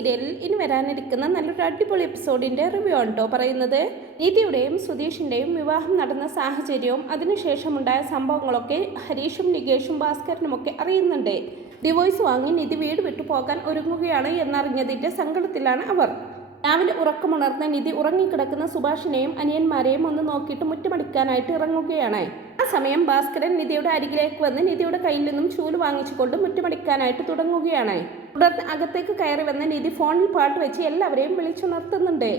സീരിയലിൽ ഇനി വരാനിരിക്കുന്ന നല്ലൊരു അടിപൊളി എപ്പിസോഡിന്റെ റിവ്യൂ ഉണ്ടോ പറയുന്നത്. നിധിയുടെയും സുധീഷിന്റെയും വിവാഹം നടന്ന സാഹചര്യവും അതിനുശേഷമുണ്ടായ സംഭവങ്ങളൊക്കെ ഹരീഷും നികേഷും ഭാസ്കരനുമൊക്കെ അറിയുന്നുണ്ട്. ഡിവോഴ്സ് വാങ്ങി നിധി വീട് വിട്ടു പോകാൻ ഒരുങ്ങുകയാണ് എന്നറിഞ്ഞതിന്റെ സങ്കടത്തിലാണ് അവർ. രാവിലെ ഉറക്കമുണർന്ന നിധി ഉറങ്ങിക്കിടക്കുന്ന സുഭാഷിനെയും അനിയന്മാരെയും ഒന്ന് നോക്കിയിട്ട് മുറ്റമടിക്കാനായിട്ട് ഇറങ്ങുകയാണ്. ആ സമയം ഭാസ്കരൻ നിധിയുടെ അരികിലേക്ക് വന്ന് നിധിയുടെ കയ്യിൽ നിന്നും ചൂല് വാങ്ങിച്ചുകൊണ്ട് മുറ്റമടിക്കാനായിട്ട് തുടങ്ങുകയാണ്. തുടർന്ന് അകത്തേക്ക് കയറി വന്ന നിധി ഫോണിൽ പാട്ട് വെച്ച് എല്ലാവരെയും വിളിച്ചുണർത്തുന്നുണ്ട്.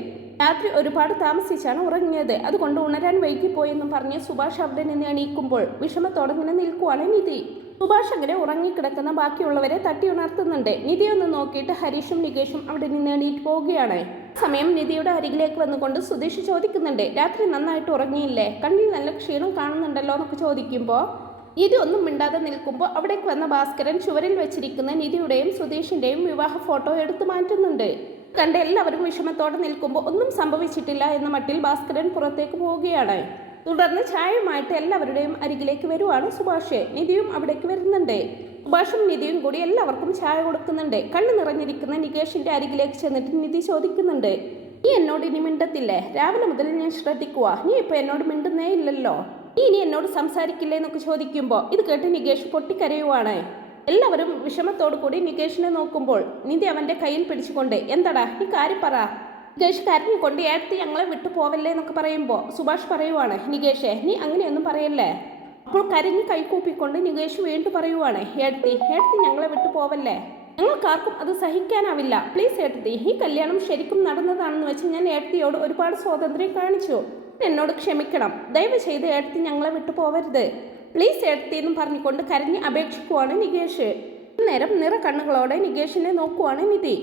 രാത്രി ഒരുപാട് താമസിച്ചാണ് ഉറങ്ങിയത്, അതുകൊണ്ട് ഉണരാൻ വൈകിപ്പോയെന്നും പറഞ്ഞ് സുഭാഷ് അവിടെ നിന്ന് എണീക്കുമ്പോൾ വിഷമത്തോടെ ഇങ്ങനെ നിൽക്കുവാണ് നിധി. സുഭാഷ് അങ്ങനെ ഉറങ്ങിക്കിടക്കുന്ന ബാക്കിയുള്ളവരെ തട്ടി ഉണർത്തുന്നുണ്ട്. നിധിയൊന്ന് നോക്കിയിട്ട് ഹരീഷും നികേഷും അവിടെ നിന്ന് എണീറ്റ് പോവുകയാണ്. സമയം നിധിയുടെ അരികിലേക്ക് വന്നുകൊണ്ട് സുധീഷ് ചോദിക്കുന്നുണ്ട്, രാത്രി നന്നായിട്ട് ഉറങ്ങിയില്ലേ, കണ്ണിൽ നല്ല ക്ഷീണം കാണുന്നുണ്ടല്ലോ എന്നൊക്കെ ചോദിക്കുമ്പോൾ നിധി ഒന്നും മിണ്ടാതെ നിൽക്കുമ്പോൾ അവിടേക്ക് വന്ന ഭാസ്കരൻ ചുവരിൽ വെച്ചിരിക്കുന്ന നിധിയുടെയും സുധീഷിന്റെയും വിവാഹ ഫോട്ടോ എടുത്തു മാറ്റുന്നുണ്ട്. കണ്ട് എല്ലാവരും വിഷമത്തോടെ നിൽക്കുമ്പോൾ ഒന്നും സംഭവിച്ചിട്ടില്ല എന്ന മട്ടിൽ ഭാസ്കരൻ പുറത്തേക്ക് പോവുകയാണ്. തുടർന്ന് ചായയുമായിട്ട് എല്ലാവരുടെയും അരികിലേക്ക് വരുവാണ് സുഭാഷ്. നിധിയും അവിടേക്ക് വരുന്നുണ്ട്. സുഭാഷും നിധിയും കൂടി എല്ലാവർക്കും ചായ കൊടുക്കുന്നുണ്ട്. കണ്ണു നിറഞ്ഞിരിക്കുന്ന നികേഷിന്റെ അരികിലേക്ക് ചെന്നിട്ട് നിധി ചോദിക്കുന്നുണ്ട്, നീ എന്നോട് ഇനി മിണ്ടത്തില്ലേ? രാവിലെ മുതൽ ഞാൻ ശ്രദ്ധിക്കുക, നീ ഇപ്പൊ എന്നോട് മിണ്ടുന്നേ ഇല്ലല്ലോ, നീ ഇനി എന്നോട് സംസാരിക്കില്ലേ എന്നൊക്കെ ചോദിക്കുമ്പോൾ ഇത് കേട്ട് നികേഷ് പൊട്ടിക്കരയുവാണ്. എല്ലാവരും വിഷമത്തോടു കൂടി നികേഷിനെ നോക്കുമ്പോൾ നിധി അവന്റെ കയ്യിൽ പിടിച്ചുകൊണ്ട്, എന്താടാ നീ കാര്യം പറ. നികേഷ് കരഞ്ഞുകൊണ്ട് ഏടത്തി ഞങ്ങളെ വിട്ടു പോവല്ലേ എന്നൊക്കെ പറയുമ്പോൾ സുഭാഷ് പറയുവാണ്, നികേഷേ നീ അങ്ങനെയൊന്നും പറയല്ലേ. അപ്പോൾ കരഞ്ഞ് കൈകൂപ്പിക്കൊണ്ട് നികേഷ് വീണ്ടും പറയുവാണ്, ഏടത്തി ഞങ്ങളെ വിട്ടു പോവല്ലേ, ഞങ്ങൾക്കാർക്കും അത് സഹിക്കാനാവില്ല, പ്ലീസ് ഏടത്തി, ഈ കല്യാണം ശരിക്കും നടന്നതാണെന്ന് വെച്ച് ഞാൻ ഏടത്തിയോട് ഒരുപാട് സ്വാതന്ത്ര്യം കാണിച്ചു, എന്നോട് ക്ഷമിക്കണം, ദയവ് ചെയ്ത് ഏടത്തി ഞങ്ങളെ വിട്ടു പോവരുത്, പ്ലീസ് ഏടത്തി എന്നും പറഞ്ഞുകൊണ്ട് കരഞ്ഞ് അപേക്ഷിക്കുവാണ് നികേഷ്. നേരം നിറ കണ്ണുകളോടെ നികേഷിനെ നോക്കുവാണ് നിധി.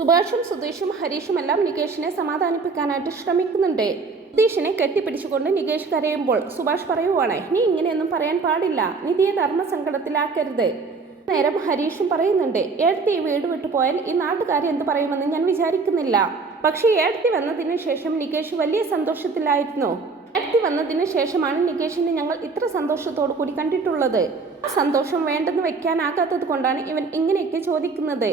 സുഭാഷും സുധീഷും ഹരീഷും എല്ലാം നികേഷിനെ സമാധാനിപ്പിക്കാനായിട്ട് ശ്രമിക്കുന്നുണ്ട്. സുധീഷിനെ കെട്ടിപ്പിടിച്ചുകൊണ്ട് നികേഷ് കരയുമ്പോൾ സുഭാഷ് പറയുവാണ്, നീ ഇങ്ങനെയൊന്നും പറയാൻ പാടില്ല, നിധിയെ ധർമ്മസങ്കടത്തിലാക്കരുത്. നേരം ഹരീഷും പറയുന്നുണ്ട്, ഏടത്തി ഈ വീട് വിട്ടു പോയാൽ ഈ നാട്ടുകാർ എന്ത് പറയുമെന്ന് ഞാൻ വിചാരിക്കുന്നില്ല. പക്ഷേ ഏടത്തി വന്നതിന് ശേഷം നികേഷ് വലിയ സന്തോഷത്തിലായിരുന്നു. ഏടത്തി വന്നതിന് ശേഷമാണ് നികേഷിനെ ഞങ്ങൾ ഇത്ര സന്തോഷത്തോടു കൂടി കണ്ടിട്ടുള്ളത്. ആ സന്തോഷം വേണ്ടെന്ന് വെക്കാനാകാത്തത് കൊണ്ടാണ് ഇവൻ ഇങ്ങനെയൊക്കെ ചോദിക്കുന്നത്.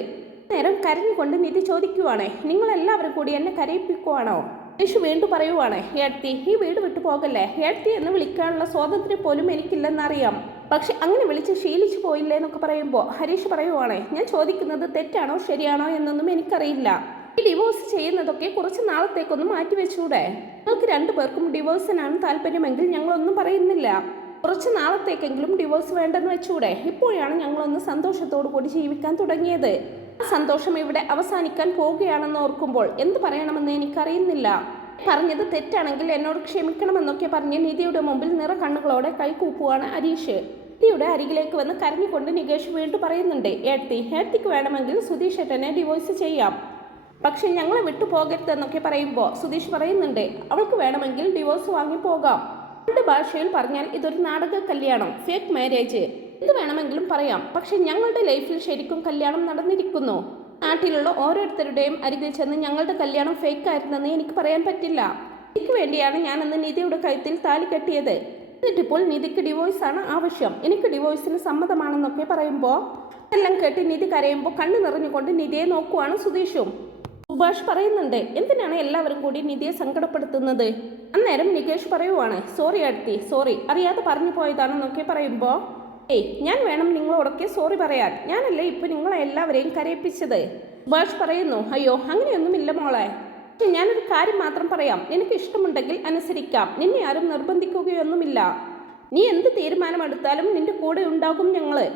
നേരം കരഞ്ഞുകൊണ്ട് നിധി ചോദിക്കുവാണ്, നിങ്ങളെല്ലാവരും കൂടി എന്നെ കരയിപ്പിക്കുവാണോ? യേശു വീണ്ടും പറയുവാണ്, ഏടത്തി ഈ വീട് വിട്ടു പോകല്ലേ, ഏടത്തി എന്ന് വിളിക്കാനുള്ള സ്വാതന്ത്ര്യം പോലും എനിക്കില്ലെന്നറിയാം, പക്ഷെ അങ്ങനെ വിളിച്ച് ശീലിച്ചു പോയില്ലേ എന്നൊക്കെ പറയുമ്പോൾ ഹരീഷ് പറയുവാണ്, ഞാൻ ചോദിക്കുന്നത് തെറ്റാണോ ശരിയാണോ എന്നൊന്നും എനിക്കറിയില്ല, ഈ ഡിവോഴ്സ് ചെയ്യുന്നതൊക്കെ കുറച്ച് നാളത്തേക്കൊന്ന് മാറ്റിവെച്ചൂടെ? നിങ്ങൾക്ക് രണ്ടുപേർക്കും ഡിവോഴ്സിനാണ് താല്പര്യമെങ്കിൽ ഞങ്ങളൊന്നും പറയുന്നില്ല, കുറച്ച് നാളത്തേക്കെങ്കിലും ഡിവോഴ്സ് വേണ്ടെന്ന് വെച്ചൂടെ? ഇപ്പോഴാണ് ഞങ്ങളൊന്ന് സന്തോഷത്തോടു കൂടി ജീവിക്കാൻ തുടങ്ങിയത്, ആ സന്തോഷം ഇവിടെ അവസാനിക്കാൻ പോവുകയാണെന്ന് ഓർക്കുമ്പോൾ എന്ത് പറയണമെന്ന് എനിക്കറിയുന്നില്ല. പറഞ്ഞത് തെറ്റാണെങ്കിൽ എന്നോട് ക്ഷമിക്കണമെന്നൊക്കെ പറഞ്ഞ് നിധിയുടെ മുമ്പിൽ നിറ കണ്ണുകളോടെ കൈകൂപ്പുവാണ് ഹരീഷ്. നിധിയുടെ അരികിലേക്ക് വന്ന് കരഞ്ഞുകൊണ്ട് നികേഷ് വീണ്ടും പറയുന്നുണ്ട്, ഏടത്തിക്ക് വേണമെങ്കിൽ സുധീഷ് ഏട്ടനെ ഡിവോഴ്സ് ചെയ്യാം, പക്ഷെ ഞങ്ങളെ വിട്ടു പോകരുതെന്നൊക്കെ പറയുമ്പോൾ സുധീഷ് പറയുന്നുണ്ട്, അവൾക്ക് വേണമെങ്കിൽ ഡിവോഴ്സ് വാങ്ങി പോകാം, അവളുടെ ഭാഷയിൽ പറഞ്ഞാൽ ഇതൊരു നാടക കല്യാണം, ഫേക്ക് മാരേജ്, എന്ത് വേണമെങ്കിലും പറയാം, പക്ഷെ ഞങ്ങളുടെ ലൈഫിൽ ശരിക്കും കല്യാണം നടന്നിരിക്കുന്നു. നാട്ടിലുള്ള ഓരോരുത്തരുടെയും അരികിൽ ചെന്ന് ഞങ്ങളുടെ കല്യാണം ഫേക്ക് ആയിരുന്നെന്ന് എനിക്ക് പറയാൻ പറ്റില്ല. എനിക്ക് വേണ്ടിയാണ് ഞാൻ അന്ന് നിധിയുടെ കഴുത്തിൽ താലി കെട്ടിയത്, എന്നിട്ടിപ്പോൾ നിധിക്ക് ഡിവോഴ്സാണ് ആവശ്യം, എനിക്ക് ഡിവോഴ്സിന് സമ്മതമാണെന്നൊക്കെ പറയുമ്പോൾ എല്ലാം കേട്ട് നിധി കരയുമ്പോൾ കണ്ണു നിറഞ്ഞുകൊണ്ട് നിധിയെ നോക്കുവാണ് സുധീഷും. സുഭാഷ് പറയുന്നുണ്ട്, എന്തിനാണ് എല്ലാവരും കൂടി നിധിയെ സങ്കടപ്പെടുത്തുന്നത്? അന്നേരം നികേഷ് പറയുവാണ്, സോറി ഏടത്തി, സോറി, അറിയാതെ പറഞ്ഞു പോയതാണെന്നൊക്കെ പറയുമ്പോൾ, ഞാൻ വേണം നിങ്ങളോടൊക്കെ സോറി പറയാൻ, ഞാനല്ലേ ഇപ്പൊ നിങ്ങളെ എല്ലാവരെയും കരയിപ്പിച്ചത്. സുഭാഷ് പറയുന്നു, അയ്യോ അങ്ങനെയൊന്നുമില്ല മോളെ, ഞാനൊരു കാര്യം മാത്രം പറയാം, നിനക്ക് ഇഷ്ടമുണ്ടെങ്കിൽ അനുസരിക്കാം, നിന്നെ ആരും നിർബന്ധിക്കുകയൊന്നുമില്ല, നീ എന്ത് തീരുമാനമെടുത്താലും നിന്റെ കൂടെ ഉണ്ടാകും ഞങ്ങള്,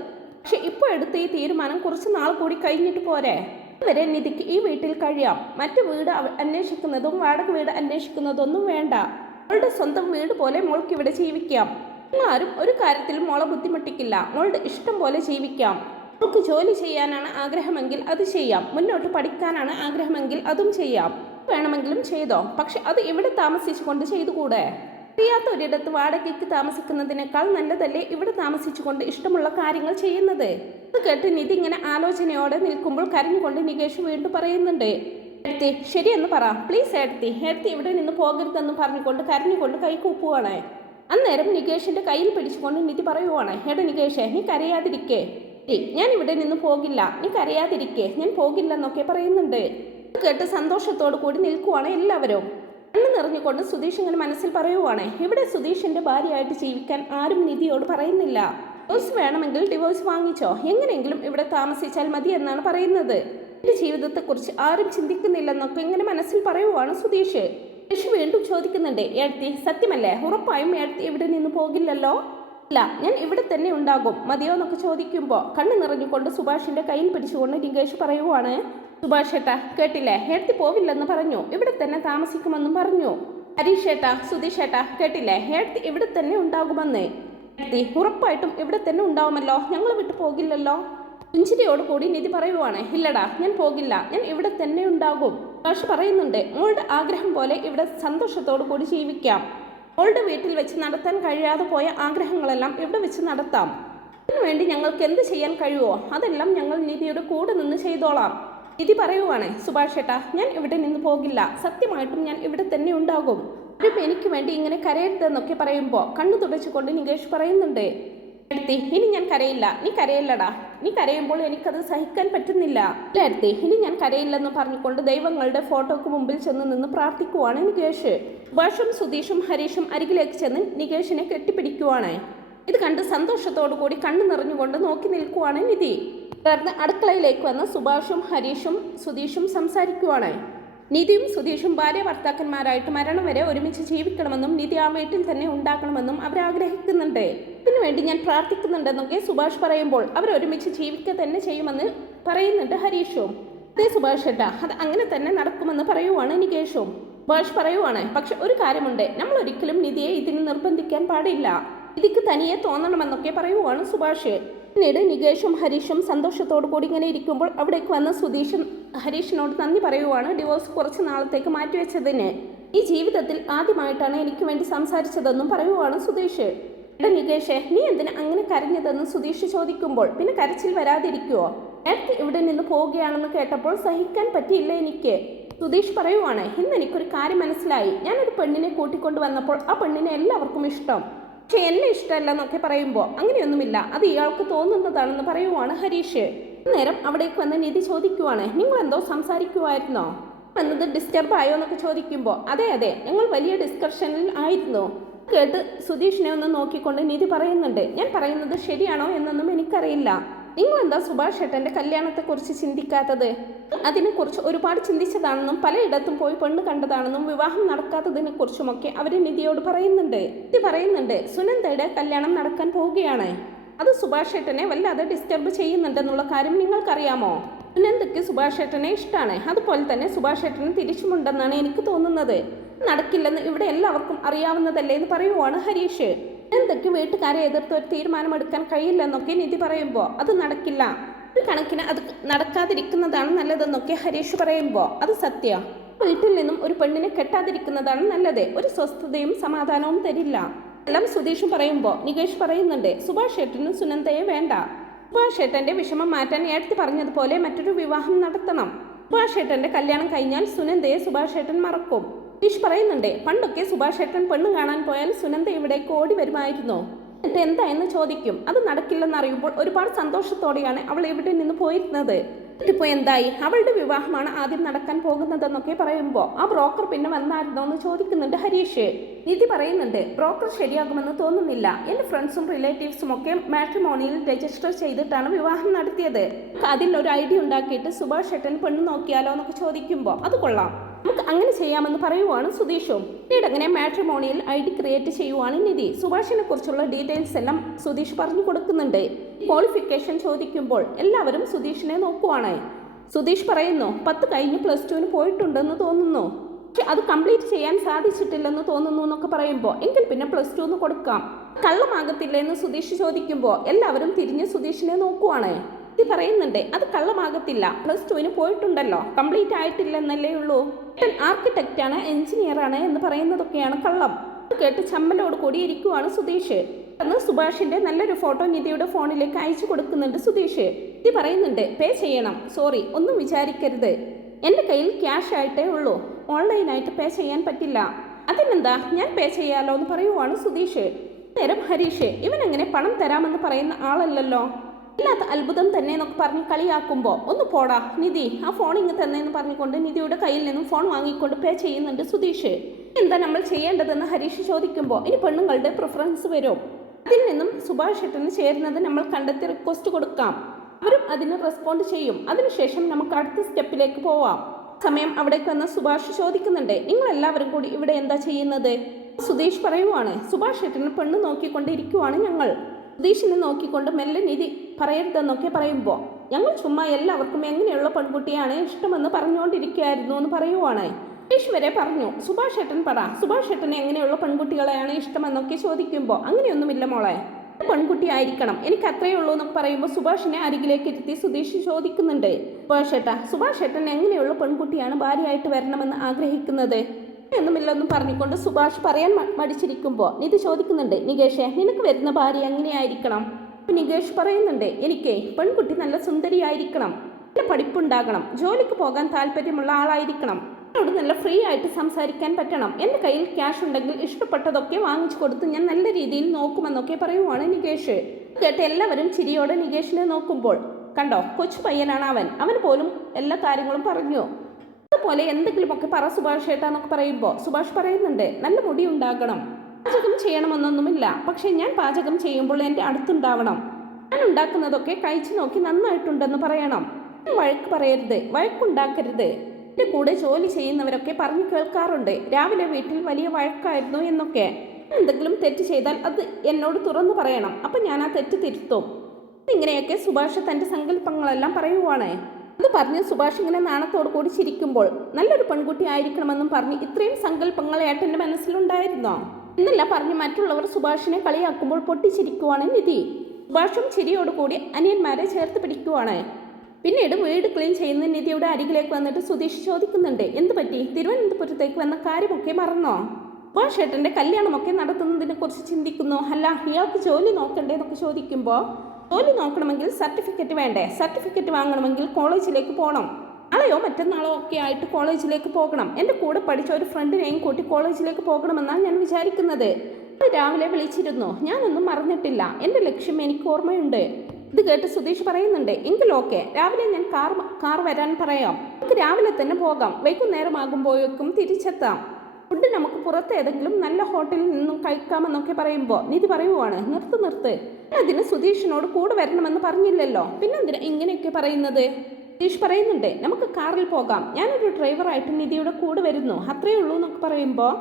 പക്ഷെ ഇപ്പോൾ എടുത്ത ഈ തീരുമാനം കുറച്ച് നാൾ കൂടി കഴിഞ്ഞിട്ട് പോരെ, അതുവരെ നിധിക്ക് ഈ വീട്ടിൽ കഴിയാം, മറ്റു വീട് അന്വേഷിക്കുന്നതും വാടക വീട് അന്വേഷിക്കുന്നതൊന്നും വേണ്ട, അവളുടെ സ്വന്തം വീട് പോലെ മോൾക്ക് ഇവിടെ ജീവിക്കാം, നിങ്ങളാരും ഒരു കാര്യത്തിലും മോളെ ബുദ്ധിമുട്ടിക്കില്ല, മോളുടെ ഇഷ്ടം പോലെ ജീവിക്കാം, മോൾക്ക് ജോലി ചെയ്യാനാണ് ആഗ്രഹമെങ്കിൽ അത് ചെയ്യാം, മുന്നോട്ട് പഠിക്കാനാണ് ആഗ്രഹമെങ്കിൽ അതും ചെയ്യാം, വേണമെങ്കിലും ചെയ്തോ, പക്ഷെ അത് ഇവിടെ താമസിച്ചുകൊണ്ട് ചെയ്തുകൂടെ? അറിയാത്ത ഒരിടത്ത് വാടകയ്ക്ക് താമസിക്കുന്നതിനേക്കാൾ നല്ലതല്ലേ ഇവിടെ താമസിച്ചുകൊണ്ട് ഇഷ്ടമുള്ള കാര്യങ്ങൾ ചെയ്യുന്നത്? അത് കേട്ട് നിധി ഇങ്ങനെ ആലോചനയോടെ നിൽക്കുമ്പോൾ കരഞ്ഞുകൊണ്ട് നികേഷ് വീണ്ടും പറയുന്നുണ്ട്, ഏടത്തി ശരിയെന്ന് പറ പ്ലീസ്, ഏടത്തി ഇവിടെ നിന്ന് പോകരുതെന്ന് പറഞ്ഞുകൊണ്ട് കരഞ്ഞുകൊണ്ട് കൈകൂപ്പുവാണ്. അന്നേരം നികേഷിന്റെ കയ്യിൽ പിടിച്ചുകൊണ്ട് നിധി പറയുവാണ്, എടാ നികേഷേ നീ കരയാതിരിക്കേ, ഞാൻ ഇവിടെ നിന്ന് പോകില്ല, നീ കരയാതിരിക്കെ, ഞാൻ പോകില്ലെന്നൊക്കെ പറയുന്നുണ്ട്. കേട്ട് സന്തോഷത്തോടു കൂടി നിൽക്കുവാണ് എല്ലാവരും. കണ്ണു നിറഞ്ഞുകൊണ്ട് സുധീഷ് ഇങ്ങനെ മനസ്സിൽ പറയുവാണ്, ഇവിടെ സുധീഷിന്റെ ഭാര്യയായിട്ട് ജീവിക്കാൻ ആരും നിധിയോട് പറയുന്നില്ല. ഡിവോഴ്സ് വേണമെങ്കിൽ ഡിവോഴ്സ് വാങ്ങിച്ചോ, എങ്ങനെയെങ്കിലും ഇവിടെ താമസിച്ചാൽ മതി എന്നാണ് പറയുന്നത്. എന്റെ ജീവിതത്തെക്കുറിച്ച് ആരും ചിന്തിക്കുന്നില്ലെന്നൊക്കെ ഇങ്ങനെ മനസ്സിൽ പറയുവാണ് സുധീഷ്. സുധീഷ് വീണ്ടും ചോദിക്കുന്നുണ്ട്, ഏടത്തി സത്യമല്ലേ, ഉറപ്പായും ഏടത്തി ഇവിടെ നിന്ന് പോകില്ലല്ലോ? ഇല്ല, ഞാൻ ഇവിടെ തന്നെ ഉണ്ടാകും, മതിയോ എന്നൊക്കെ ചോദിക്കുമ്പോൾ കണ്ണു നിറഞ്ഞുകൊണ്ട് സുഭാഷിന്റെ കയ്യിൽ പിടിച്ചുകൊണ്ട് നികേഷ് പറയുവാണ്, സുഭാഷ് ഏട്ടാ കേട്ടില്ലേ, ഏടത്തി പോവില്ലെന്ന് പറഞ്ഞു, ഇവിടെ തന്നെ താമസിക്കുമെന്നും പറഞ്ഞു. ഹരീഷ് ഏട്ടാ, സുധീഷ് ഏട്ടാ കേട്ടില്ലേ, ഏടത്തി ഇവിടെ തന്നെ ഉണ്ടാകുമെന്ന്. ഏടത്തി ഉറപ്പായിട്ടും ഇവിടെ തന്നെ ഉണ്ടാവുമല്ലോ, ഞങ്ങൾ വിട്ടു പോകില്ലല്ലോ. പുഞ്ചിരിയോട് കൂടി നിധി പറയുവാണ്, ഇല്ലടാ ഞാൻ പോകില്ല, ഞാൻ ഇവിടെ തന്നെ ഉണ്ടാകും. സുഭാഷ് പറയുന്നുണ്ട്, മോളുടെ ആഗ്രഹം പോലെ ഇവിടെ സന്തോഷത്തോടു കൂടി ജീവിക്കാം. മോളുടെ വീട്ടിൽ വെച്ച് നടത്താൻ കഴിയാതെ പോയ ആഗ്രഹങ്ങളെല്ലാം ഇവിടെ വെച്ച് നടത്താം. അതിനുവേണ്ടി ഞങ്ങൾക്ക് എന്ത് ചെയ്യാൻ കഴിയുമോ അതെല്ലാം ഞങ്ങൾ നിധിയുടെ കൂടെ നിന്ന് ചെയ്തോളാം. നിധി പറയുവാണ്, സുഭാഷ് ഏട്ടാ ഞാൻ ഇവിടെ നിന്ന് പോകില്ല, സത്യമായിട്ടും ഞാൻ ഇവിടെ തന്നെ ഉണ്ടാകും. ആരും എനിക്ക് വേണ്ടി ഇങ്ങനെ കരയരുതെന്നൊക്കെ പറയുമ്പോൾ കണ്ണു തുടച്ചുകൊണ്ട് നികേഷ് പറയുന്നുണ്ട്, ഏടത്തി ഇനി ഞാൻ കരയില്ല, നീ കരയില്ലടാ, നീ കരയുമ്പോൾ എനിക്കത് സഹിക്കാൻ പറ്റുന്നില്ല. ഏടത്തി ഇനി ഞാൻ കരയില്ലെന്ന് പറഞ്ഞുകൊണ്ട് ദൈവങ്ങളുടെ ഫോട്ടോക്ക് മുമ്പിൽ ചെന്ന് നിന്ന് പ്രാർത്ഥിക്കുവാണ് നികേഷ്. സുഭാഷും സുധീഷും ഹരീഷും അരികിലേക്ക് ചെന്ന് നികേഷിനെ കെട്ടിപ്പിടിക്കുവാണ്. ഇത് കണ്ട് സന്തോഷത്തോടു കൂടി കണ്ണു നിറഞ്ഞുകൊണ്ട് നോക്കി നിൽക്കുവാണ് നിധി. തുടർന്ന് അടുക്കളയിലേക്ക് വന്ന് സുഭാഷും ഹരീഷും സുധീഷും സംസാരിക്കുവാണ്. നിധിയും സുധീഷും ഭാര്യ ഭർത്താക്കന്മാരായിട്ട് മരണം വരെ ഒരുമിച്ച് ജീവിക്കണമെന്നും നിധി ആ വീട്ടിൽ തന്നെ ഉണ്ടാക്കണമെന്നും അവരാഗ്രഹിക്കുന്നുണ്ട്. ഇതിനുവേണ്ടി ഞാൻ പ്രാർത്ഥിക്കുന്നുണ്ടെന്നൊക്കെ സുഭാഷ് പറയുമ്പോൾ അവരൊരുമിച്ച് ജീവിക്കുക തന്നെ ചെയ്യുമെന്ന് പറയുന്നുണ്ട് ഹരീഷും. അതേ സുഭാഷ് ഏട്ടാ, അത് അങ്ങനെ തന്നെ നടക്കുമെന്ന് പറയുവാണ് നികേഷും. സുഭാഷ് പറയുവാണ്, പക്ഷെ ഒരു കാര്യമുണ്ട്, നമ്മൾ ഒരിക്കലും നിധിയെ ഇതിന് നിർബന്ധിക്കാൻ പാടില്ല, നിധിക്ക് തനിയെ തോന്നണമെന്നൊക്കെ പറയുവാണ് സുഭാഷ്. പിന്നീട് നികേഷും ഹരീഷും സന്തോഷത്തോടു കൂടി ഇങ്ങനെ ഇരിക്കുമ്പോൾ അവിടേക്ക് വന്ന സുധീഷ് ഹരീഷിനോട് നന്ദി പറയുവാണ് ഡിവോഴ്സ് കുറച്ച് നാളത്തേക്ക് മാറ്റിവെച്ചതിന്. ഈ ജീവിതത്തിൽ ആദ്യമായിട്ടാണ് എനിക്ക് വേണ്ടി സംസാരിച്ചതെന്നും പറയുവാണ് സുധീഷ്. എടാ നികേഷേ, നീ എന്തിനാ അങ്ങനെ കരഞ്ഞതെന്ന് സുധീഷ് ചോദിക്കുമ്പോൾ പിന്നെ കരച്ചിൽ വരാതിരിക്കുവോ? ഏടത്തി ഇവിടെ നിന്ന് പോവുകയാണെന്ന് കേട്ടപ്പോൾ സഹിക്കാൻ പറ്റിയില്ല എനിക്ക്. സുധീഷ് പറയുവാണ്, ഇന്ന് എനിക്കൊരു കാര്യം മനസ്സിലായി, ഞാനൊരു പെണ്ണിനെ കൂട്ടിക്കൊണ്ടു വന്നപ്പോൾ ആ പെണ്ണിനെ എല്ലാവർക്കും ഇഷ്ടം, പക്ഷെ എന്നെ ഇഷ്ടമല്ല എന്നൊക്കെ പറയുമ്പോൾ അങ്ങനെയൊന്നുമില്ല, അത് ഇയാൾക്ക് തോന്നുന്നതാണെന്ന് പറയുവാണ് ഹരീഷ്. നേരം അവിടേക്ക് വന്ന് നിധി ചോദിക്കുവാണ്, നിങ്ങൾ എന്തോ സംസാരിക്കുമായിരുന്നോ, വന്നത് ഡിസ്റ്റർബ് ആയോ എന്നൊക്കെ ചോദിക്കുമ്പോൾ അതെ അതെ ഞങ്ങൾ വലിയ ഡിസ്കഷനിൽ ആയിരുന്നു. കേട്ട് സുധീഷിനെ ഒന്ന് നോക്കിക്കൊണ്ട് നിധി പറയുന്നുണ്ട്, ഞാൻ പറയുന്നത് ശരിയാണോ എന്നൊന്നും എനിക്കറിയില്ല, നിങ്ങളെന്താ സുഭാഷ് ഏട്ടൻ്റെ കല്യാണത്തെക്കുറിച്ച് ചിന്തിക്കാത്തത്? അതിനെക്കുറിച്ച് ഒരുപാട് ചിന്തിച്ചതാണെന്നും പലയിടത്തും പോയി പെണ്ണ് കണ്ടതാണെന്നും വിവാഹം നടക്കാത്തതിനെ കുറിച്ചുമൊക്കെ അവർ നിധിയോട് പറയുന്നുണ്ട്. നിധി പറയുന്നുണ്ട്, സുനന്ദയുടെ കല്യാണം നടക്കാൻ പോവുകയാണ്, അത് സുഭാഷ് ഏട്ടനെ വല്ലാതെ ഡിസ്റ്റർബ് ചെയ്യുന്നുണ്ടെന്നുള്ള കാര്യം നിങ്ങൾക്കറിയാമോ? സുനന്ദയ്ക്ക് സുഭാഷ് ഏട്ടനെ ഇഷ്ടമാണ്, അതുപോലെ തന്നെ സുഭാഷ് ഏട്ടന് തിരിച്ചുമുണ്ടെന്നാണ് എനിക്ക് തോന്നുന്നത്. നടക്കില്ലെന്ന് ഇവിടെ എല്ലാവർക്കും അറിയാവുന്നതല്ലേ എന്ന് പറയുവാണ് ഹരീഷ്. സുനന്ദയ്ക്ക് വീട്ടുകാരെ എതിർത്ത് ഒരു തീരുമാനമെടുക്കാൻ കഴിയില്ലെന്നൊക്കെ നിധി പറയുമ്പോൾ അത് നടക്കില്ല, ഒരു കണക്കിന് അത് നടക്കാതിരിക്കുന്നതാണ് നല്ലതെന്നൊക്കെ ഹരീഷ് പറയുമ്പോൾ അത് സത്യം, വീട്ടിൽ നിന്നും ഒരു പെണ്ണിനെ കെട്ടാതിരിക്കുന്നതാണ് നല്ലത്, ഒരു സ്വസ്ഥതയും സമാധാനവും തരില്ല എല്ലാം സുധീഷും പറയുമ്പോൾ നികേഷ് പറയുന്നുണ്ട്, സുഭാഷ് ഏട്ടനും സുനന്ദയെ വേണ്ട, സുഭാഷ് ഏട്ടൻ്റെ വിഷമം മാറ്റാൻ ഏടത്തി പറഞ്ഞതുപോലെ മറ്റൊരു വിവാഹം നടത്തണം, സുഭാഷ് ഏട്ടൻ്റെ കല്യാണം കഴിഞ്ഞാൽ സുനന്ദയെ സുഭാഷ് ഏട്ടൻ മറക്കും. സുധീഷ് പറയുന്നുണ്ട്, പണ്ടൊക്കെ സുഭാഷ് ഏട്ടൻ പെണ്ണ് കാണാൻ പോയാൽ സുനന്ദ ഇവിടേക്ക് ഓടി വരുമായിരുന്നു, എന്നിട്ട് എന്തായെന്ന് ചോദിക്കും, അത് നടക്കില്ലെന്നറിയുമ്പോൾ ഒരുപാട് സന്തോഷത്തോടെയാണ് അവൾ ഇവിടെ നിന്ന് പോയിരുന്നത്. ഇപ്പോൾ എന്തായി, അവളുടെ വിവാഹമാണ് ആദ്യം നടക്കാൻ പോകുന്നതെന്നൊക്കെ പറയുമ്പോൾ ആ ബ്രോക്കർ പിന്നെ വന്നായിരുന്നോ എന്ന് ചോദിക്കുന്നുണ്ട് ഹരീഷ്. നിധി പറയുന്നുണ്ട്, ബ്രോക്കർ ശരിയാകുമെന്ന് തോന്നുന്നില്ല, എൻ്റെ ഫ്രണ്ട്സും റിലേറ്റീവ്സും ഒക്കെ മാട്രിമോണിയിൽ രജിസ്റ്റർ ചെയ്തിട്ടാണ് വിവാഹം നടത്തിയത്, അതിലൊരു ഐഡിയ ഉണ്ടാക്കിയിട്ട് സുഭാഷ് ഏട്ടൻ പെണ്ണ് നോക്കിയാലോ എന്നൊക്കെ ചോദിക്കുമ്പോൾ അത് കൊള്ളാം, നമുക്ക് അങ്ങനെ ചെയ്യാമെന്ന് പറയുവാണ് സുധീഷും. പിന്നീട് അങ്ങനെ മാട്രിമോണിയിൽ ID ക്രിയേറ്റ് ചെയ്യുവാണ് നിധി. സുഭാഷിനെ കുറിച്ചുള്ള ഡീറ്റെയിൽസ് എല്ലാം സുധീഷ് പറഞ്ഞു കൊടുക്കുന്നുണ്ട്. ക്വാളിഫിക്കേഷൻ ചോദിക്കുമ്പോൾ എല്ലാവരും സുധീഷിനെ നോക്കുവാണ്. സുധീഷ് പറയുന്നു, 10 കഴിഞ്ഞ് +2 പോയിട്ടുണ്ടെന്ന് തോന്നുന്നു, പക്ഷെ അത് കംപ്ലീറ്റ് ചെയ്യാൻ സാധിച്ചിട്ടില്ലെന്ന് തോന്നുന്നു എന്നൊക്കെ പറയുമ്പോൾ എങ്കിൽ പിന്നെ +2 കൊടുക്കാം, കള്ളമാകത്തില്ലെന്ന് സുധീഷ് ചോദിക്കുമ്പോൾ എല്ലാവരും തിരിഞ്ഞ് സുധീഷിനെ നോക്കുവാണ്. ഇത് പറയുന്നുണ്ട്, അത് കള്ളമാകത്തില്ല, +2 പോയിട്ടുണ്ടല്ലോ, കംപ്ലീറ്റ് ആയിട്ടില്ലെന്നല്ലേ ഉള്ളൂ, ആർക്കിടെക്റ്റാണ് എഞ്ചിനീയറാണ് എന്ന് പറയുന്നതൊക്കെയാണ് കള്ളം. അത് കേട്ട് ചമ്മലോട് കൂടി ഇരിക്കുവാണ് സുധീഷ്. അന്ന് സുഭാഷിന്റെ നല്ലൊരു ഫോട്ടോ നിധിയുടെ ഫോണിലേക്ക് അയച്ചു കൊടുക്കുന്നുണ്ട് സുധീഷ്. നിധി പറയുന്നുണ്ട്, പേ ചെയ്യണം, സോറി ഒന്നും വിചാരിക്കരുത്, എൻ്റെ കയ്യിൽ ക്യാഷ് ആയിട്ടേ ഉള്ളൂ, ഓൺലൈനായിട്ട് പേ ചെയ്യാൻ പറ്റില്ല. അതിനെന്താ, ഞാൻ പേ ചെയ്യാലോ എന്ന് പറയുവാണ് സുധീഷ്. നേരം ഹരീഷ്, ഇവൻ എങ്ങനെ പണം തരാമെന്ന് പറയുന്ന ആളല്ലല്ലോ, ഇല്ലാത്ത അത്ഭുതം തന്നെ എന്നൊക്കെ പറഞ്ഞ് കളിയാക്കുമ്പോൾ ഒന്ന് പോടാ നിധി, ആ ഫോൺ ഇങ്ങ് തന്നെയെന്ന് പറഞ്ഞുകൊണ്ട് നിധിയുടെ കയ്യിൽ നിന്നും ഫോൺ വാങ്ങിക്കൊണ്ട് പേ ചെയ്യുന്നുണ്ട് സുധീഷ്. എന്താ നമ്മൾ ചെയ്യേണ്ടതെന്ന് ഹരീഷ് ചോദിക്കുമ്പോൾ ഇനി പെണ്ണുങ്ങളുടെ പ്രിഫറൻസ് വരും, അതിൽ നിന്നും സുഭാഷ് ഏട്ടന് ചേരുന്നത് നമ്മൾ കണ്ടെത്തി റിക്വസ്റ്റ് കൊടുക്കാം, അവരും അതിന് റെസ്പോണ്ട് ചെയ്യും, അതിനുശേഷം നമുക്ക് അടുത്ത സ്റ്റെപ്പിലേക്ക് പോവാം. സമയം അവിടേക്ക് വന്ന് സുഭാഷ് ചോദിക്കുന്നുണ്ട്, നിങ്ങൾ എല്ലാവരും കൂടി ഇവിടെ എന്താ ചെയ്യുന്നത്? സുധീഷ് പറയുവാണ്, സുഭാഷ് ഏട്ടന് പെണ്ണ് നോക്കിക്കൊണ്ടിരിക്കുവാണ് ഞങ്ങൾ. സുധീഷിനെ നോക്കിക്കൊണ്ട് മെല്ലെ നിധി പറയരുതെന്നൊക്കെ പറയുമ്പോൾ ഞങ്ങൾ ചുമ്മാ എല്ലാവർക്കും എങ്ങനെയുള്ള പെൺകുട്ടിയാണ് ഇഷ്ടമെന്ന് പറഞ്ഞുകൊണ്ടിരിക്കുകയായിരുന്നു എന്ന് പറയുവാണ്. സുധീഷ് വരെ പറഞ്ഞു, സുഭാഷ് ഏട്ടൻ പറ, സുഭാഷ് ഏട്ടന് എങ്ങനെയുള്ള പെൺകുട്ടികളെയാണ് ഇഷ്ടമെന്നൊക്കെ ചോദിക്കുമ്പോൾ അങ്ങനെയൊന്നുമില്ല മോളെ, പെൺകുട്ടി ആയിരിക്കണം, എനിക്ക് അത്രയേ ഉള്ളൂ എന്നൊക്കെ പറയുമ്പോൾ സുഭാഷിനെ അരികിലേക്ക് ഇരുത്തി സുധീഷ് ചോദിക്കുന്നുണ്ട്, സുഭാഷ് ഏട്ടൻ എങ്ങനെയുള്ള പെൺകുട്ടിയാണ് ഭാര്യയായിട്ട് വരണമെന്ന് ആഗ്രഹിക്കുന്നത്? ഒന്നുമില്ലെന്നും പറഞ്ഞുകൊണ്ട് സുഭാഷ് പറയാൻ മടിച്ചിരിക്കുമ്പോൾ നിധി ചോദിക്കുന്നുണ്ട്, നികേഷേ നിനക്ക് വരുന്ന ഭാര്യ എങ്ങനെയായിരിക്കണം? നികേഷ് പറയുന്നുണ്ട്, എനിക്ക് പെൺകുട്ടി നല്ല സുന്ദരിയായിരിക്കണം, നല്ല പഠിപ്പുണ്ടാകണം, ജോലിക്ക് പോകാൻ താല്പര്യമുള്ള ആളായിരിക്കണം, എന്നോട് നല്ല ഫ്രീ ആയിട്ട് സംസാരിക്കാൻ പറ്റണം, എൻ്റെ കയ്യിൽ ക്യാഷ് ഉണ്ടെങ്കിൽ ഇഷ്ടപ്പെട്ടതൊക്കെ വാങ്ങിച്ചു കൊടുത്ത് ഞാൻ നല്ല രീതിയിൽ നോക്കുമെന്നൊക്കെ പറയുവാണ് നികേഷ്. കേട്ട് എല്ലാവരും ചിരിയോടെ നികേഷിനെ നോക്കുമ്പോൾ കണ്ടോ, കൊച്ചു പയ്യനാണ് അവൻ പോലും എല്ലാ കാര്യങ്ങളും പറഞ്ഞു. അതുപോലെ എന്തെങ്കിലുമൊക്കെ പറ സുഭാഷ് ഏട്ടാന്നൊക്കെ പറയുമ്പോൾ സുഭാഷ് പറയുന്നുണ്ട്, നല്ല മുടി ഉണ്ടാകണം, പാചകം ചെയ്യണമെന്നൊന്നുമില്ല, പക്ഷെ ഞാൻ പാചകം ചെയ്യുമ്പോൾ എൻ്റെ അടുത്തുണ്ടാവണം, ഞാൻ ഉണ്ടാക്കുന്നതൊക്കെ കഴിച്ചു നോക്കി നന്നായിട്ടുണ്ടെന്ന് പറയണം, വഴക്ക് പറയരുത്, വഴക്കുണ്ടാക്കരുത്, എൻ്റെ കൂടെ ജോലി ചെയ്യുന്നവരൊക്കെ പറഞ്ഞു കേൾക്കാറുണ്ട് രാവിലെ വീട്ടിൽ വലിയ വഴക്കായിരുന്നു എന്നൊക്കെ, എന്തെങ്കിലും തെറ്റ് ചെയ്താൽ അത് എന്നോട് തുറന്നു പറയണം, അപ്പം ഞാൻ ആ തെറ്റ് തിരുത്തും. ഇങ്ങനെയൊക്കെ സുഭാഷ് തൻ്റെ സങ്കല്പങ്ങളെല്ലാം പറയുവാണ്. അത് പറഞ്ഞ് സുഭാഷ് ഇങ്ങനെ നാണത്തോടു കൂടി ചിരിക്കുമ്പോൾ നല്ലൊരു പെൺകുട്ടി ആയിരിക്കണമെന്നും പറഞ്ഞ് ഇത്രയും സങ്കല്പങ്ങൾ ഏട്ടൻ്റെ മനസ്സിലുണ്ടായിരുന്നോ എന്നല്ല പറഞ്ഞ് മറ്റുള്ളവർ സുഭാഷിനെ കളിയാക്കുമ്പോൾ പൊട്ടിച്ചിരിക്കുവാണ് നിധി. സുഭാഷും ചിരിയോടുകൂടി അനിയന്മാരെ ചേർത്ത് പിടിക്കുവാണ്. പിന്നീട് വീട് ക്ലീൻ ചെയ്യുന്ന നിധിയുടെ അരികിലേക്ക് വന്നിട്ട് സുധീഷ് ചോദിക്കുന്നുണ്ട്, എന്ത് പറ്റി, തിരുവനന്തപുരത്തേക്ക് വന്ന കാര്യമൊക്കെ മറന്നോ? സുഭാഷ് ഏട്ടൻ്റെ കല്യാണമൊക്കെ നടത്തുന്നതിനെ കുറിച്ച് ചിന്തിക്കുന്നു, അല്ല ഇയാൾക്ക് ജോലി നോക്കണ്ടേ എന്നൊക്കെ ചോദിക്കുമ്പോൾ ജോലി നോക്കണമെങ്കിൽ സർട്ടിഫിക്കറ്റ് വേണ്ടേ, സർട്ടിഫിക്കറ്റ് വാങ്ങണമെങ്കിൽ കോളേജിലേക്ക് പോകണം, നാളെയോ മറ്റന്നാളോ ഒക്കെ ആയിട്ട് കോളേജിലേക്ക് പോകണം, എൻ്റെ കൂടെ പഠിച്ച ഒരു ഫ്രണ്ടിനെയും കൂട്ടി കോളേജിലേക്ക് പോകണമെന്നാണ് ഞാൻ വിചാരിക്കുന്നത്, അത് രാവിലെ വിളിച്ചിരുന്നു, ഞാനൊന്നും മറന്നിട്ടില്ല, എൻ്റെ ലക്ഷ്യം എനിക്ക് ഓർമ്മയുണ്ട്. ഇത് കേട്ട് സുധീഷ് പറയുന്നുണ്ട്, എങ്കിലോക്കെ രാവിലെ ഞാൻ കാർ വരാൻ പറയാം, നമുക്ക് രാവിലെ തന്നെ പോകാം, വൈകുന്നേരമാകുമ്പോഴേക്കും തിരിച്ചെത്താം, ഫുഡ് നമുക്ക് പുറത്ത് ഏതെങ്കിലും നല്ല ഹോട്ടലിൽ നിന്നും കഴിക്കാമെന്നൊക്കെ പറയുമ്പോൾ നിധി പറയുവാണ്, നിർത്ത്, അതിന് സുധീഷിനോട് കൂടെ വരണമെന്ന് പറഞ്ഞില്ലല്ലോ, പിന്നെന്തിനാ ഇങ്ങനെയൊക്കെ പറയുന്നത്? സുധീഷ് പറയുന്നുണ്ട്, നമുക്ക് കാറിൽ പോകാം, ഞാനൊരു ഡ്രൈവറായിട്ട് നിധിയുടെ കൂടെ വരുന്നു, അത്രയേ ഉള്ളൂ എന്നൊക്കെ പറയുമ്പോൾ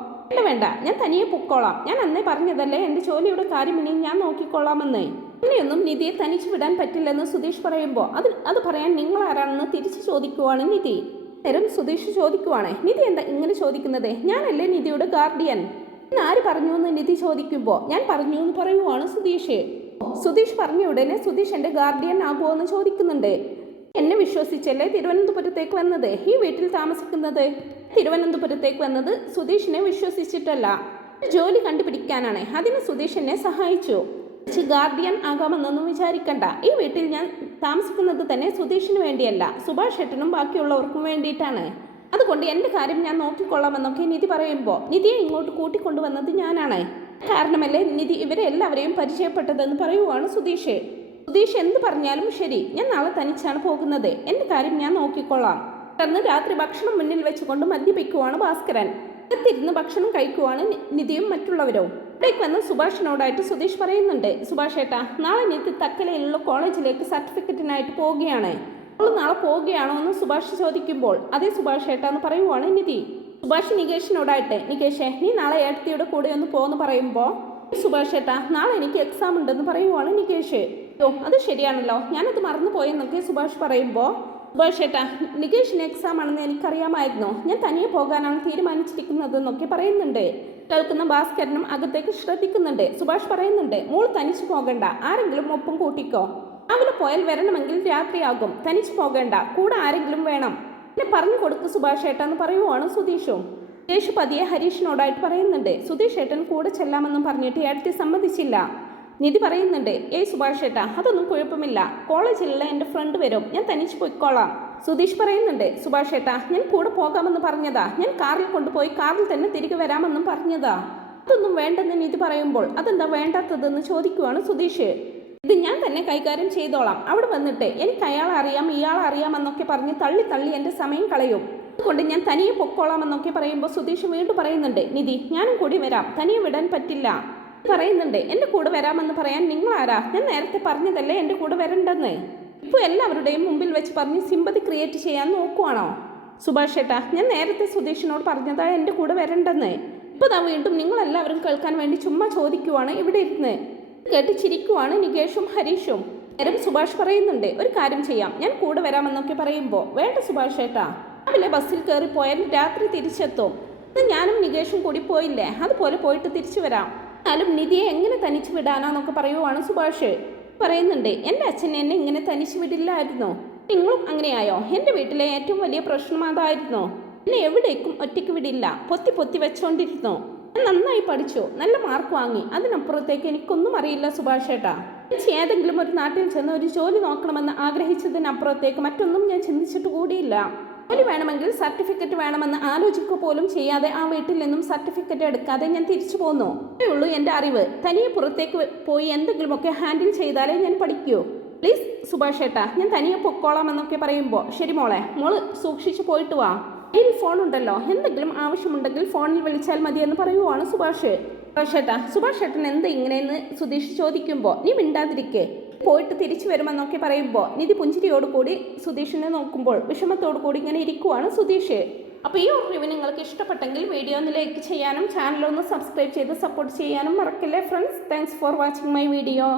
വേണ്ട, ഞാൻ തനിയെ പൊക്കോളാം, ഞാൻ അന്നേ പറഞ്ഞതല്ലേ എൻ്റെ ജോലിയുടെ കാര്യം ഇനി ഞാൻ നോക്കിക്കൊള്ളാമെന്ന്, ഇനിയൊന്നും നിധിയെ തനിച്ചു വിടാൻ പറ്റില്ലെന്ന് സുധീഷ് പറയുമ്പോൾ അത് പറയാൻ നിങ്ങൾ ആരാണെന്ന് തിരിച്ചു ചോദിക്കുവാണ് നിധി. നേരം സുധീഷ് ചോദിക്കുവാണ്, നിധി എന്താ ഇങ്ങനെ ചോദിക്കുന്നത്, ഞാനല്ലേ നിധിയുടെ ഗാർഡിയൻ എന്ന് ആര് പറഞ്ഞു എന്ന് നിധി ചോദിക്കുമ്പോൾ ഞാൻ പറഞ്ഞു എന്ന് പറയുവാണ് സുധീഷ് പറഞ്ഞ ഉടനെ സുധീഷ് എൻ്റെ ഗാർഡിയൻ ആകുമോ എന്ന് ചോദിക്കുന്നുണ്ട്. എന്നെ വിശ്വസിച്ചല്ലേ തിരുവനന്തപുരത്തേക്ക് വന്നത്, ഈ വീട്ടിൽ താമസിക്കുന്നത്? തിരുവനന്തപുരത്തേക്ക് വന്നത് സുധീഷിനെ വിശ്വസിച്ചിട്ടല്ല, ജോലി കണ്ടുപിടിക്കാനാണ്, അതിന് സുധീഷ് എന്നെ സഹായിച്ചു, ഗാർഡിയൻ ആകാമെന്നൊന്നും വിചാരിക്കണ്ട, ഈ വീട്ടിൽ ഞാൻ താമസിക്കുന്നത് തന്നെ സുധീഷിന് വേണ്ടിയല്ല, സുഭാഷ് ഏട്ടനും ബാക്കിയുള്ളവർക്കും വേണ്ടിയിട്ടാണ്, അതുകൊണ്ട് എൻ്റെ കാര്യം ഞാൻ നോക്കിക്കൊള്ളാമെന്നൊക്കെ നിധി പറയുമ്പോൾ നിധിയെ ഇങ്ങോട്ട് കൂട്ടിക്കൊണ്ടുവന്നത് ഞാനാണ്, കാരണമല്ലേ നിധി ഇവരെ എല്ലാവരെയും പരിചയപ്പെട്ടതെന്ന് പറയുവാണ് സുധീഷ് എന്ത് പറഞ്ഞാലും ശരി, ഞാൻ നാളെ തനിച്ചാണ് പോകുന്നത്, എൻ്റെ കാര്യം ഞാൻ നോക്കിക്കൊള്ളാം. തുടർന്ന് രാത്രി ഭക്ഷണം മുന്നിൽ വെച്ചുകൊണ്ട് മദ്യപിക്കുവാണ് ഭാസ്കരൻ. അകത്തിരുന്ന് ഭക്ഷണം കഴിക്കുവാണ് നിധിയും മറ്റുള്ളവരും. ഇവിടേക്ക് വന്ന് സുഭാഷിനോടായിട്ട് സുധീഷ് പറയുന്നുണ്ട്, സുഭാഷ് ഏട്ടാ, നാളെ നിധി തക്കലയിലുള്ള കോളേജിലേക്ക് സർട്ടിഫിക്കറ്റിനായിട്ട് പോവുകയാണ്, അവൾ നാളെ പോവുകയാണോ എന്ന് സുഭാഷ് ചോദിക്കുമ്പോൾ അതേ സുഭാഷ് ഏട്ടാ എന്ന് പറയുവാണ് നിധി. സുഭാഷ് നികേഷിനോടായിട്ട്, നികേഷേ നീ നാളെ ഏട്ടത്തിയുടെ കൂടെ ഒന്ന് പോകുന്നു പറയുമ്പോൾ സുഭാഷ് ഏട്ടാ നാളെ എനിക്ക് എക്സാം ഉണ്ടെന്ന് പറയുവാണ് നികേഷ്. അത് ശരിയാണല്ലോ, ഞാനത് മറന്നു പോയെന്നൊക്കെ സുഭാഷ് പറയുമ്പോൾ സുഭാഷ് ഏട്ടാ നികേഷിന് എക്സാം ആണെന്ന് എനിക്കറിയാമായിരുന്നു, ഞാൻ തനിയെ പോകാനാണ് തീരുമാനിച്ചിരിക്കുന്നതെന്നൊക്കെ പറയുന്നുണ്ട്. കേൾക്കുന്ന ഭാസ്കരനും അകത്തേക്ക് ശ്രദ്ധിക്കുന്നുണ്ട്. സുഭാഷ് പറയുന്നുണ്ട്, മോൾ തനിച്ചു പോകണ്ട, ആരെങ്കിലും ഒപ്പം കൂട്ടിക്കോ, രാവിലെ പോയാൽ വരണമെങ്കിൽ രാത്രിയാകും, തനിച്ചു പോകേണ്ട, കൂടെ ആരെങ്കിലും വേണം, എന്നെ പറഞ്ഞു കൊടുക്ക് സുഭാഷ് ഏട്ടാ എന്ന് പറയുവാണ് സുധീഷും. സുധീഷ് പതിയെ ഹരീഷിനോടായിട്ട് പറയുന്നുണ്ട്, സുധീഷ് ഏട്ടൻ കൂടെ ചെല്ലാമെന്നും പറഞ്ഞിട്ട് ഏട്ടത്തി സമ്മതിച്ചില്ല. നിധി പറയുന്നുണ്ട്, ഏയ് സുഭാഷ് ഏട്ടാ അതൊന്നും കുഴപ്പമില്ല, കോളേജിലുള്ള എൻ്റെ ഫ്രണ്ട് വരും, ഞാൻ തനിച്ച് പോയിക്കോളാം. സുധീഷ് പറയുന്നുണ്ട്, സുഭാഷ് ഏട്ടാ ഞാൻ കൂടെ പോകാമെന്ന് പറഞ്ഞതാ, ഞാൻ കാറിൽ കൊണ്ടുപോയി കാറിൽ തന്നെ തിരികെ വരാമെന്നും പറഞ്ഞതാ, അതൊന്നും വേണ്ടെന്ന് നിധി പറയുമ്പോൾ അതെന്താ വേണ്ടാത്തതെന്ന് ചോദിക്കുവാണ് സുധീഷ്. ഇത് ഞാൻ തന്നെ കൈകാര്യം ചെയ്തോളാം. അവിടെ വന്നിട്ട് എനിക്ക് അയാളറിയാം ഇയാളറിയാമെന്നൊക്കെ പറഞ്ഞ് തള്ളി തള്ളി എൻ്റെ സമയം കളയും. അതുകൊണ്ട് ഞാൻ തനിയെ പൊക്കോളാമെന്നൊക്കെ പറയുമ്പോൾ സുധീഷ് വീണ്ടും പറയുന്നുണ്ട്, നിധി ഞാനും കൂടി വരാം, തനിയെ വിടാൻ പറ്റില്ല പറയുന്നുണ്ട്. എൻ്റെ കൂടെ വരാമെന്ന് പറയാൻ നിങ്ങളാരാ? ഞാൻ നേരത്തെ പറഞ്ഞതല്ലേ എൻ്റെ കൂടെ വരണ്ടെന്ന്. ഇപ്പോൾ എല്ലാവരുടെയും മുമ്പിൽ വെച്ച് പറഞ്ഞ് സിമ്പതി ക്രിയേറ്റ് ചെയ്യാൻ നോക്കുവാണോ? സുഭാഷ് ഏട്ടാ, ഞാൻ നേരത്തെ സുധീഷിനോട് പറഞ്ഞതാ എൻ്റെ കൂടെ വരണ്ടെന്ന്. ഇപ്പോൾ ദാ വീണ്ടും നിങ്ങളെല്ലാവരും കേൾക്കാൻ വേണ്ടി ചുമ്മാ ചോദിക്കുവാണ് ഇവിടെ ഇരുന്ന്. കേട്ട് ചിരിക്കുവാണ് നികേഷും ഹരീഷും. നേരം സുഭാഷ് പറയുന്നുണ്ട്, ഒരു കാര്യം ചെയ്യാം, ഞാൻ കൂടെ വരാമെന്നൊക്കെ പറയുമ്പോൾ വേണ്ട സുഭാഷ് ഏട്ടാ, രാവിലെ ബസ്സിൽ കയറിപ്പോയാൽ രാത്രി തിരിച്ചെത്തും. ഇന്ന് ഞാനും നികേഷും കൂടി പോയില്ലേ, അതുപോലെ പോയിട്ട് തിരിച്ചു വരാം. എന്നാലും നിധിയെ എങ്ങനെ തനിച്ച് വിടാനാന്നൊക്കെ പറയുവാണ് സുഭാഷ്. പറയുന്നുണ്ട്, എൻ്റെ അച്ഛൻ എന്നെ ഇങ്ങനെ തനിച്ച് വിടില്ലായിരുന്നോ? നിങ്ങളും അങ്ങനെയായോ? എൻ്റെ വീട്ടിലെ ഏറ്റവും വലിയ പ്രശ്നം അതായിരുന്നോ? എന്നെ എവിടേക്കും ഒറ്റയ്ക്ക് വിടില്ല, പൊത്തി പൊത്തി വെച്ചോണ്ടിരുന്നോ? ഞാൻ നന്നായി പഠിച്ചു, നല്ല മാർക്ക് വാങ്ങി, അതിനപ്പുറത്തേക്ക് എനിക്കൊന്നും അറിയില്ല സുഭാഷ് ഏട്ടാ. എനിക്ക് ഏതെങ്കിലും ഒരു നാട്ടിൽ ചെന്ന് ഒരു ജോലി നോക്കണമെന്ന് ആഗ്രഹിച്ചതിനപ്പുറത്തേക്ക് മറ്റൊന്നും ഞാൻ ചിന്തിച്ചിട്ട് കൂടിയില്ല. ജോലി വേണമെങ്കിൽ സർട്ടിഫിക്കറ്റ് വേണമെന്ന് ആലോചിക്കുക പോലും ചെയ്യാതെ ആ വീട്ടിൽ നിന്നും സർട്ടിഫിക്കറ്റ് എടുക്കാതെ ഞാൻ തിരിച്ചു പോന്നു. അത്രയുള്ളൂ എൻ്റെ അറിവ്. തനിയെ പുറത്തേക്ക് പോയി എന്തെങ്കിലുമൊക്കെ ഹാൻഡിൽ ചെയ്താലേ ഞാൻ പഠിക്കൂ. പ്ലീസ് സുഭാഷ് ഏട്ടാ, ഞാൻ തനിയെ പൊക്കോളാമെന്നൊക്കെ പറയുമ്പോൾ ശരി മോളെ, മോള് സൂക്ഷിച്ചു പോയിട്ട് വാ. കയ്യിൽ ഫോൺ ഉണ്ടല്ലോ, എന്തെങ്കിലും ആവശ്യമുണ്ടെങ്കിൽ ഫോണിൽ വിളിച്ചാൽ മതിയെന്ന് പറയുവാണ് സുഭാഷ്. സുഭാഷ് ഏട്ടൻ എന്താ ഇങ്ങനെയെന്ന് സുധീഷ് ചോദിക്കുമ്പോൾ നീ മിണ്ടാതിരിക്കേ, പോയിട്ട് തിരിച്ചു വരുമെന്നൊക്കെ പറയുമ്പോൾ നിധി പുഞ്ചിരിയോടുകൂടി സുധീഷിനെ നോക്കുമ്പോൾ വിഷമത്തോടു കൂടി ഇങ്ങനെ ഇരിക്കുവാണ് സുധീഷ്. അപ്പോൾ ഈ ഒരു റിവ്യൂ നിങ്ങൾക്ക് ഇഷ്ടപ്പെട്ടെങ്കിൽ വീഡിയോ ഒന്ന് ലൈക്ക് ചെയ്യാനും ചാനലൊന്ന് സബ്സ്ക്രൈബ് ചെയ്ത് സപ്പോർട്ട് ചെയ്യാനും മറക്കല്ലേ friends. Thanks for watching my video.